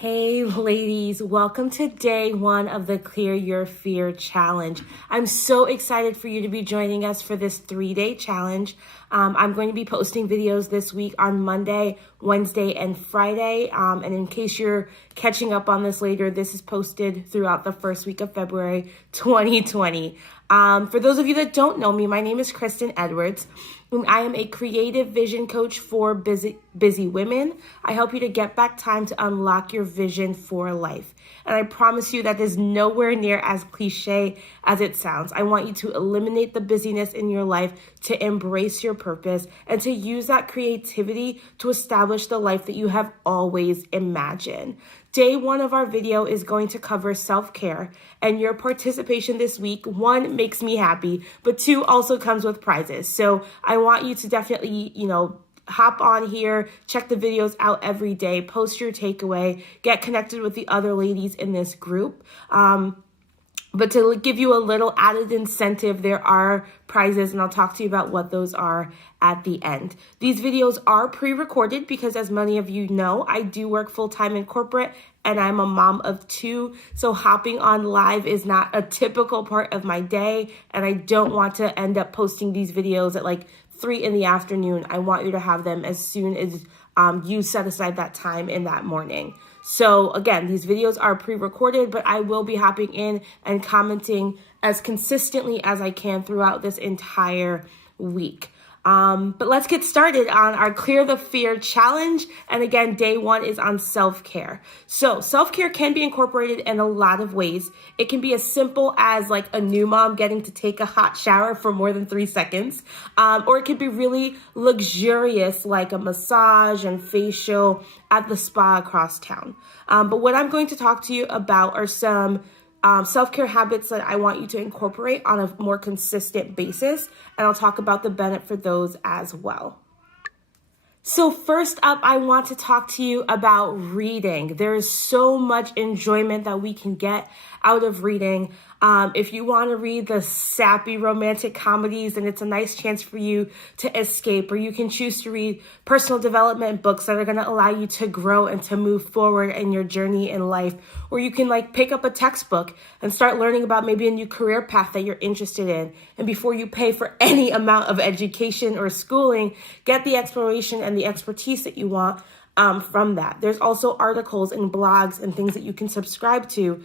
Hey ladies, welcome to day one of the Clear Your Fear Challenge. I'm so excited for you to be joining us for this 3-day challenge. I'm going to be posting videos this week on Monday, Wednesday, and Friday. And in case you're catching up on this later, this is posted throughout the first week of February 2020. For those of you that don't know me, my name is Kristen Edwards. I am a creative vision coach for busy women. I help you to get back time to unlock your vision for life. And I promise you that is nowhere near as cliche as it sounds. I want you to eliminate the busyness in your life, to embrace your purpose, and to use that creativity to establish the life that you have always imagined. Day one of our video is going to cover self-care, and your participation this week, one, makes me happy, but two, also comes with prizes. So I want you to definitely, hop on here, check the videos out every day, post your takeaway, get connected with the other ladies in this group. But to give you a little added incentive, there are prizes, and I'll talk to you about what those are at the end. These videos are pre-recorded because, as many of you know, I do work full-time in corporate and I'm a mom of 2. So hopping on live is not a typical part of my day, and I don't want to end up posting these videos at like 3 in the afternoon. I want you to have them as soon as you set aside that time in that morning. So again, these videos are pre-recorded, but I will be hopping in and commenting as consistently as I can throughout this entire week. But let's get started on our Clear the Fear challenge. And again, day one is on self-care. So self-care can be incorporated in a lot of ways. It can be as simple as like a new mom getting to take a hot shower for more than 3 seconds. Or it could be really luxurious, like a massage and facial at the spa across town. But what I'm going to talk to you about are some self-care habits that I want you to incorporate on a more consistent basis, and I'll talk about the benefit for those as well. So first up, I want to talk to you about reading. There is so much enjoyment that we can get out of reading. If you want to read the sappy romantic comedies, then it's a nice chance for you to escape, or you can choose to read personal development books that are going to allow you to grow and to move forward in your journey in life. Or you can like pick up a textbook and start learning about maybe a new career path that you're interested in. And before you pay for any amount of education or schooling, get the exploration and the expertise that you want from that. There's also articles and blogs and things that you can subscribe to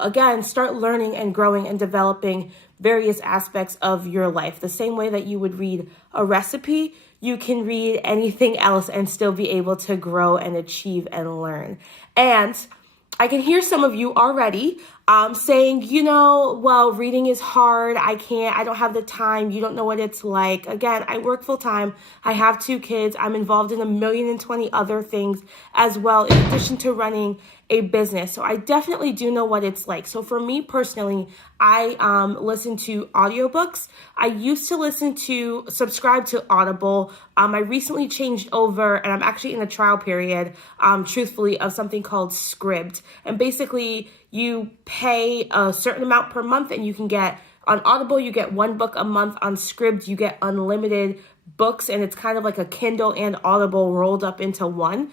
again, start learning and growing and developing various aspects of your life. The same way that you would read a recipe, you can read anything else and still be able to grow and achieve and learn. And I can hear some of you already saying, well, reading is hard. I don't have the time. You don't know what it's like. Again, I work full time. I have 2 kids. I'm involved in 1,020 other things as well, in addition to running a business. So I definitely do know what it's like. So for me personally, I listen to audiobooks. I used to subscribe to Audible. I recently changed over, and I'm actually in a trial period, truthfully, of something called Scribd. And basically, you pay a certain amount per month, and you can get, on Audible, you get 1 book a month. On Scribd, you get unlimited books, and it's kind of like a Kindle and Audible rolled up into one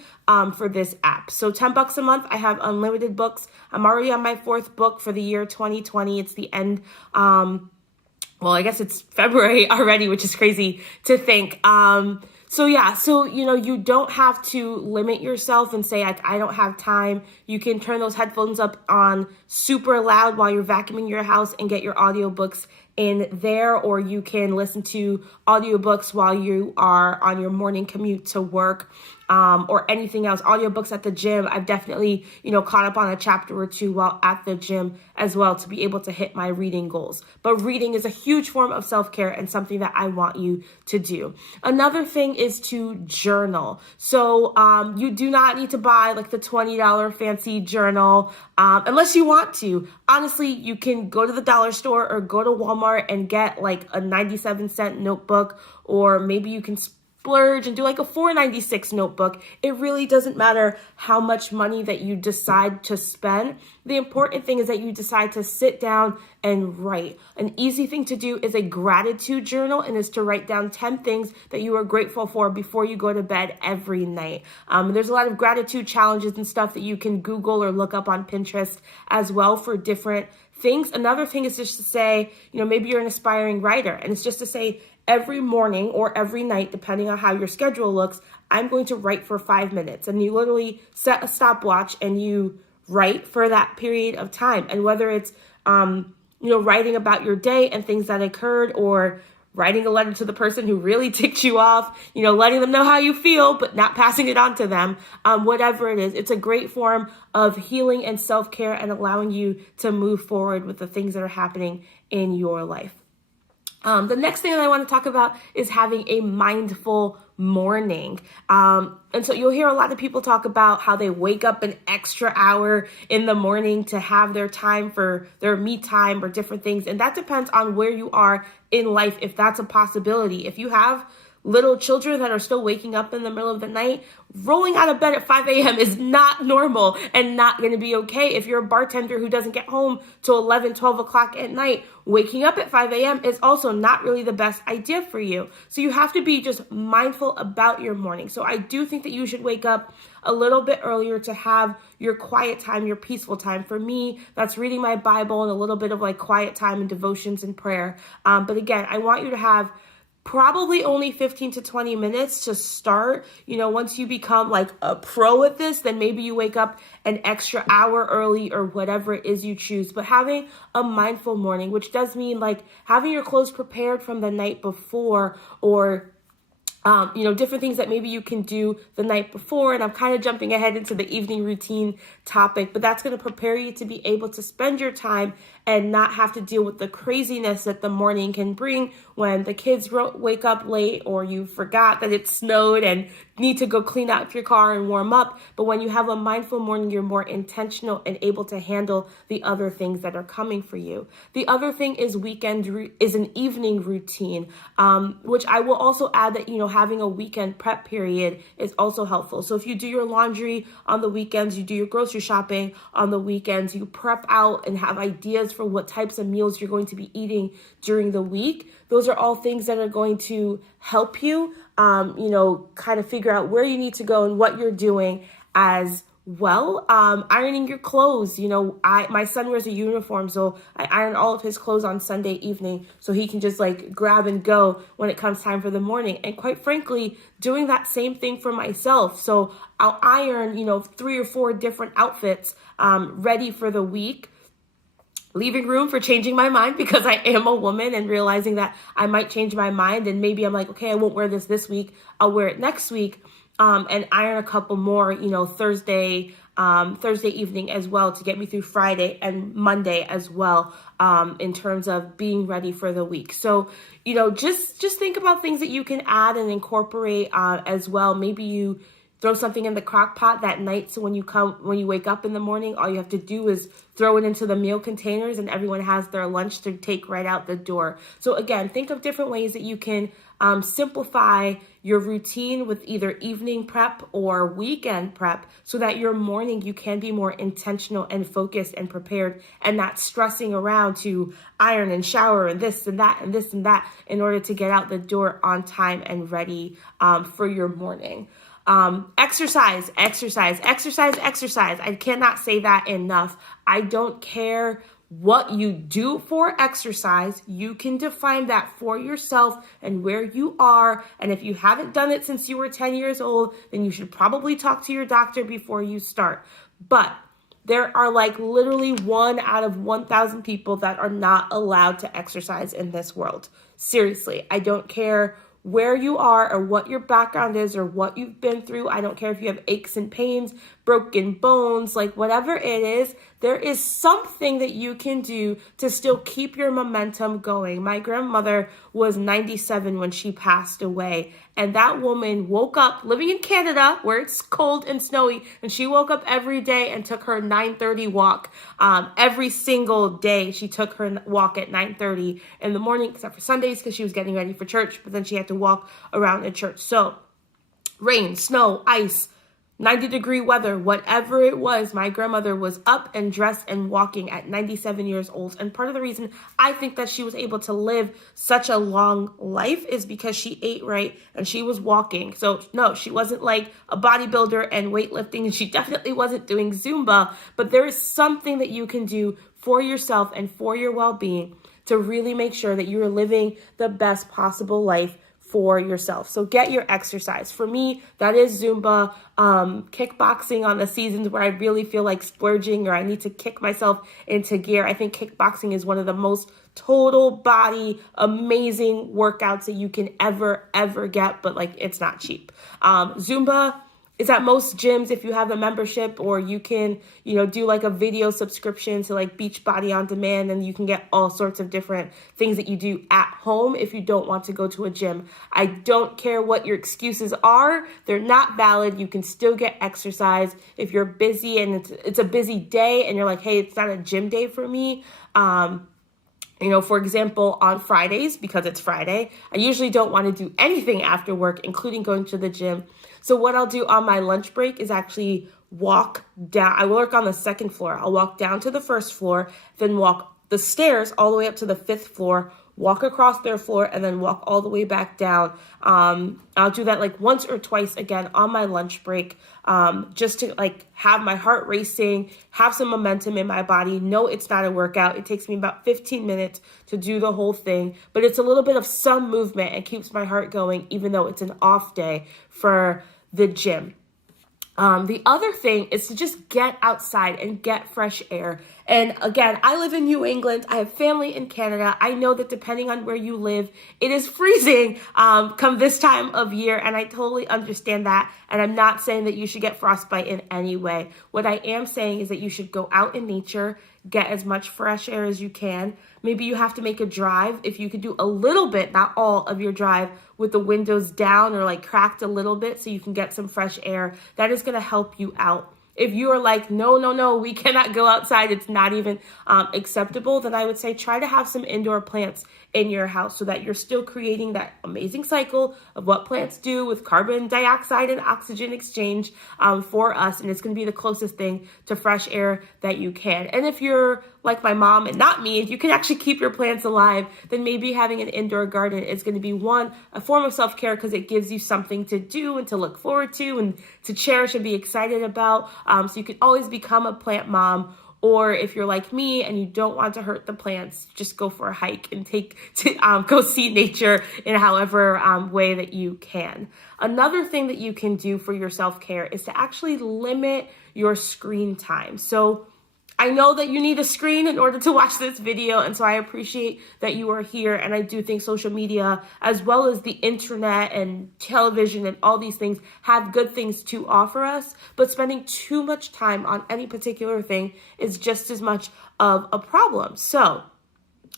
for this app. So $10 a month, I have unlimited books. I'm already on my 4th book for the year 2020. It's the end. I guess it's February already, which is crazy to think. So you don't have to limit yourself and say, I don't have time. You can turn those headphones up on super loud while you're vacuuming your house and get your audiobooks in there, or you can listen to audiobooks while you are on your morning commute to work, or anything else. Audiobooks at the gym. I've definitely, caught up on a chapter or 2 while at the gym as well to be able to hit my reading goals. But reading is a huge form of self-care and something that I want you to do. Another thing is to journal. So you do not need to buy like the $20 fancy journal unless you want to. Honestly, you can go to the dollar store or go to Walmart and get like a 97-cent notebook, or maybe you can splurge and do like a $4.96 notebook. It really doesn't matter how much money that you decide to spend. The important thing is that you decide to sit down and write. An easy thing to do is a gratitude journal, and is to write down 10 things that you are grateful for before you go to bed every night. There's a lot of gratitude challenges and stuff that you can Google or look up on Pinterest as well for different things. Another thing is just to say, maybe you're an aspiring writer, and it's just to say every morning or every night, depending on how your schedule looks, I'm going to write for 5 minutes. And you literally set a stopwatch and you write for that period of time. And whether it's, writing about your day and things that occurred, or writing a letter to the person who really ticked you off, letting them know how you feel, but not passing it on to them, whatever it is, it's a great form of healing and self-care and allowing you to move forward with the things that are happening in your life. The next thing that I want to talk about is having a mindful morning. And so you'll hear a lot of people talk about how they wake up an extra hour in the morning to have their time for their me time or different things. And that depends on where you are in life, if that's a possibility. If you have little children that are still waking up in the middle of the night, rolling out of bed at 5 a.m. is not normal and not going to be okay. If you're a bartender who doesn't get home till 11, 12 o'clock at night, waking up at 5 a.m. is also not really the best idea for you. So you have to be just mindful about your morning. So I do think that you should wake up a little bit earlier to have your quiet time, your peaceful time. For me, that's reading my Bible and a little bit of like quiet time and devotions and prayer. But again, I want you to have probably only 15 to 20 minutes to start. Once you become like a pro at this, then maybe you wake up an extra hour early or whatever it is you choose. But having a mindful morning, which does mean like having your clothes prepared from the night before, or different things that maybe you can do the night before. And I'm kind of jumping ahead into the evening routine topic, but that's going to prepare you to be able to spend your time and not have to deal with the craziness that the morning can bring when the kids wake up late, or you forgot that it snowed and need to go clean out your car and warm up. But when you have a mindful morning, you're more intentional and able to handle the other things that are coming for you. The other thing is is an evening routine, which I will also add that, having a weekend prep period is also helpful. So if you do your laundry on the weekends, you do your grocery shopping on the weekends, you prep out and have ideas for what types of meals you're going to be eating during the week. Those are all things that are going to help you, kind of figure out where you need to go and what you're doing as well. Ironing your clothes. My son wears a uniform, so I iron all of his clothes on Sunday evening so he can just like grab and go when it comes time for the morning. And quite frankly, doing that same thing for myself. So I'll iron, 3 or 4 different outfits ready for the week, leaving room for changing my mind because I am a woman, and realizing that I might change my mind and maybe I'm like, okay, I won't wear this week. I'll wear it next week. And iron a couple more, Thursday evening as well, to get me through Friday and Monday as well, in terms of being ready for the week. So, just think about things that you can add and incorporate as well. Maybe you throw something in the crock pot that night, so when you wake up in the morning, all you have to do is throw it into the meal containers and everyone has their lunch to take right out the door. So again, think of different ways that you can simplify your routine with either evening prep or weekend prep, so that your morning you can be more intentional and focused and prepared, and not stressing around to iron and shower and this and that and this and that in order to get out the door on time and ready for your morning. Exercise. I cannot say that enough. I don't care what you do for exercise. You can define that for yourself and where you are. And if you haven't done it since you were 10 years old, then you should probably talk to your doctor before you start. But there are like literally 1 out of 1,000 people that are not allowed to exercise in this world. Seriously, I don't care where you are or what your background is or what you've been through. I don't care if you have aches and pains, broken bones, like whatever it is, there is something that you can do to still keep your momentum going. My grandmother was 97 when she passed away. And that woman woke up living in Canada where it's cold and snowy. And she woke up every day and took her 9:30 walk. Every single day she took her walk at 9:30 in the morning, except for Sundays because she was getting ready for church. But then she had to walk around in church. So rain, snow, ice, 90-degree weather, whatever it was, my grandmother was up and dressed and walking at 97 years old. And part of the reason I think that she was able to live such a long life is because she ate right and she was walking. So no, she wasn't like a bodybuilder and weightlifting, and she definitely wasn't doing Zumba, but there is something that you can do for yourself and for your well-being to really make sure that you are living the best possible life for yourself. So get your exercise. For me, that is Zumba, kickboxing on the seasons where I really feel like splurging or I need to kick myself into gear. I think kickboxing is one of the most total body, amazing workouts that you can ever get, but like it's not cheap. Zumba is at most gyms if you have a membership, or you can, do like a video subscription to like Beachbody On Demand, and you can get all sorts of different things that you do at home if you don't want to go to a gym. I don't care what your excuses are. They're not valid. You can still get exercise if you're busy and it's a busy day and you're like, hey, it's not a gym day for me. For example, on Fridays, because it's Friday, I usually don't want to do anything after work, including going to the gym. So what I'll do on my lunch break is actually walk down. I work on the second floor. I'll walk down to the first floor, then walk the stairs all the way up to the fifth floor, walk across their floor, and then walk all the way back down. I'll do that like once or twice again on my lunch break, just to like have my heart racing, have some momentum in my body. No, it's not a workout. It takes me about 15 minutes to do the whole thing, but it's a little bit of some movement and keeps my heart going, even though it's an off day for the gym. The other thing is to just get outside and get fresh air. And again, I live in New England. I have family in Canada. I know that depending on where you live, it is freezing come this time of year. And I totally understand that. And I'm not saying that you should get frostbite in any way. What I am saying is that you should go out in nature, get as much fresh air as you can. Maybe you have to make a drive. If you could do a little bit, not all of your drive, with the windows down or like cracked a little bit so you can get some fresh air, that is going to help you out. If you are like, no, we cannot go outside, it's not even acceptable, then I would say try to have some indoor plants in your house so that you're still creating that amazing cycle of what plants do with carbon dioxide and oxygen exchange for us. And it's going to be the closest thing to fresh air that you can. And if you're like my mom and not me, if you can actually keep your plants alive, then maybe having an indoor garden is going to be a form of self-care because it gives you something to do and to look forward to and to cherish and be excited about. So you can always become a plant mom. Or if you're like me and you don't want to hurt the plants, just go for a hike and go see nature in however way that you can. Another thing that you can do for your self-care is to actually limit your screen time. So I know that you need a screen in order to watch this video, and so I appreciate that you are here, and I do think social media, as well as the internet and television and all these things, have good things to offer us, but spending too much time on any particular thing is just as much of a problem. So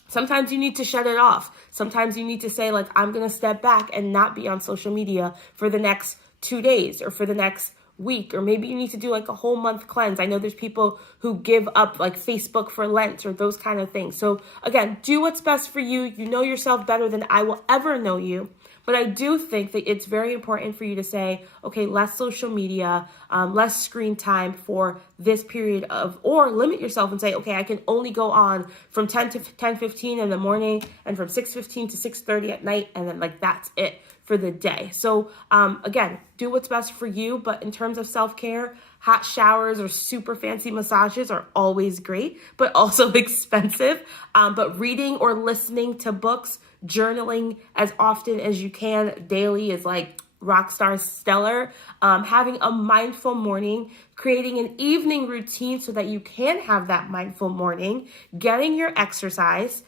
sometimes you need to shut it off. Sometimes you need to say, like, I'm going to step back and not be on social media for the next 2 days or for the next week, or maybe you need to do like a whole month cleanse. I know there's people who give up like Facebook for Lent or those kind of things. So again, do what's best for you. You know yourself better than I will ever know you. But I do think that it's very important for you to say, okay, less social media, less screen time for this period or limit yourself and say, okay, I can only go on from 10 to 10:15 in the morning and from 6:15 to 6:30 at night. And then like, that's it for the day. So again, do what's best for you. But in terms of self-care, hot showers or super fancy massages are always great, but also expensive. But reading or listening to books, journaling as often as you can daily is like rockstar stellar. Having a mindful morning, creating an evening routine so that you can have that mindful morning, getting your exercise,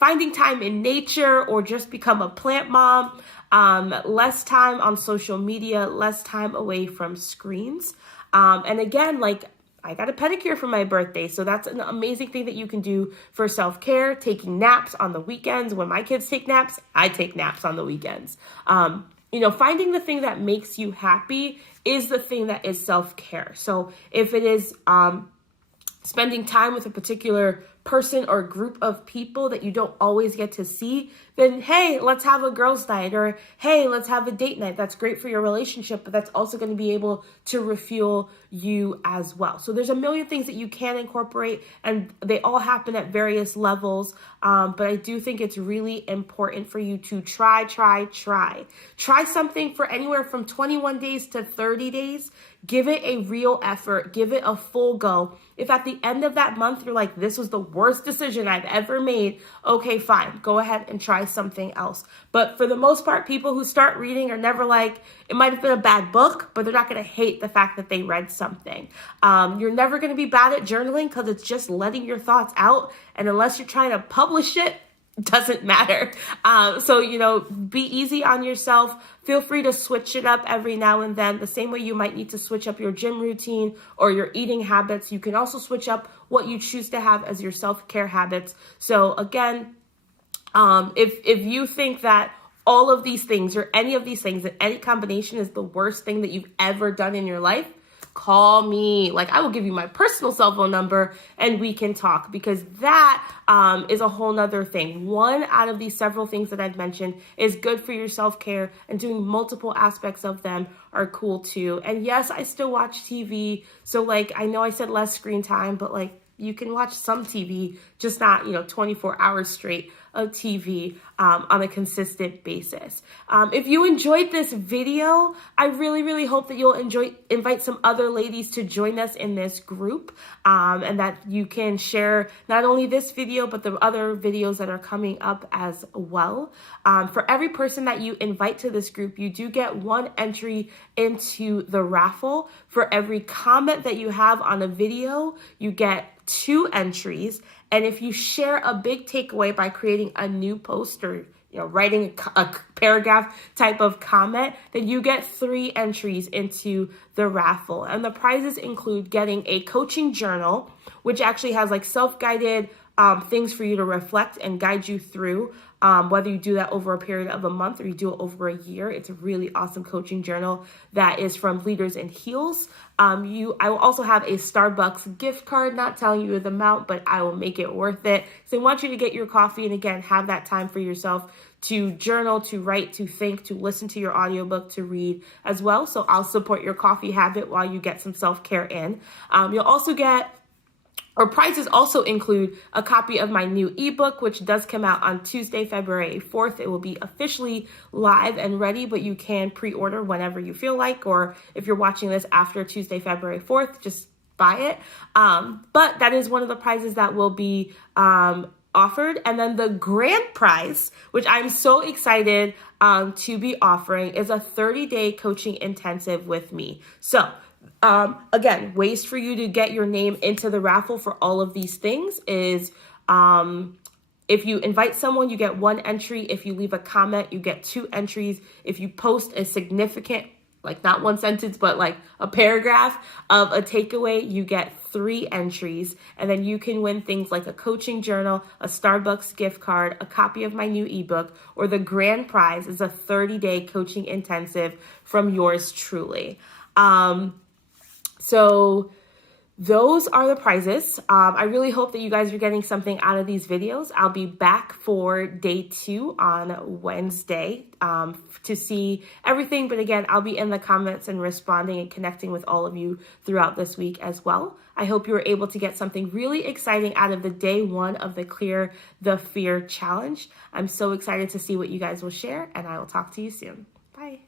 finding time in nature or just become a plant mom, less time on social media, less time away from screens. And again, like I got a pedicure for my birthday. So that's an amazing thing that you can do for self-care. Taking naps on the weekends. When my kids take naps, I take naps on the weekends. Finding the thing that makes you happy is the thing that is self-care. So if it is spending time with a particular person or group of people that you don't always get to see, then hey, let's have a girls' night, or hey, let's have a date night. That's great for your relationship, but that's also going to be able to refuel you as well. So there's a million things that you can incorporate, and they all happen at various levels. But I do think it's really important for you to try something for anywhere from 21 days to 30 days. Give it a real effort. Give it a full go. If at the end of that month, you're like, this was the worst decision I've ever made, okay, fine. Go ahead and try something else. But for the most part, people who start reading are never like, it might have been a bad book, but they're not going to hate the fact that they read something. You're never going to be bad at journaling because it's just letting your thoughts out. And unless you're trying to publish it, doesn't matter. So be easy on yourself. Feel free to switch it up every now and then. The same way you might need to switch up your gym routine or your eating habits, you can also switch up what you choose to have as your self-care habits. So again, if you think that all of these things or any of these things, that any combination is the worst thing that you've ever done in your life, call me. Like, I will give you my personal cell phone number and we can talk, because that is a whole nother thing. One out of these several things that I've mentioned is good for your self-care, and doing multiple aspects of them are cool too. And yes, I still watch TV. So like, I know I said less screen time, but like, you can watch some TV, just not, 24 hours straight of TV on a consistent basis. If you enjoyed this video, I really, really hope that you'll invite some other ladies to join us in this group, and that you can share not only this video, but the other videos that are coming up as well. For every person that you invite to this group, you do get one entry into the raffle. For every comment that you have on a video, you get 2 entries. And if you share a big takeaway by creating a new post or writing a paragraph type of comment, then you get 3 entries into the raffle. And the prizes include getting a coaching journal, which actually has like self-guided things for you to reflect and guide you through, whether you do that over a period of a month or you do it over a year. It's a really awesome coaching journal that is from Leaders in Heels. I will also have a Starbucks gift card, not telling you the amount, but I will make it worth it. So I want you to get your coffee and again, have that time for yourself to journal, to write, to think, to listen to your audiobook, to read as well. So I'll support your coffee habit while you get some self-care in. You'll also get prizes also include a copy of my new ebook, which does come out on Tuesday, February 4th. It will be officially live and ready, but you can pre-order whenever you feel like, or if you're watching this after Tuesday, February 4th, just buy it. But that is one of the prizes that will be offered. And then the grand prize, which I'm so excited to be offering, is a 30-day coaching intensive with me. So again, ways for you to get your name into the raffle for all of these things is if you invite someone, you get 1 entry. If you leave a comment, you get 2 entries. If you post a significant, like not 1 sentence, but like a paragraph of a takeaway, you get 3 entries. And then you can win things like a coaching journal, a Starbucks gift card, a copy of my new ebook, or the grand prize is a 30-day coaching intensive from yours truly. So those are the prizes. I really hope that you guys are getting something out of these videos. I'll be back for day 2 on Wednesday to see everything. But again, I'll be in the comments and responding and connecting with all of you throughout this week as well. I hope you were able to get something really exciting out of the day 1 of the Clear the Fear Challenge. I'm so excited to see what you guys will share, and I will talk to you soon. Bye.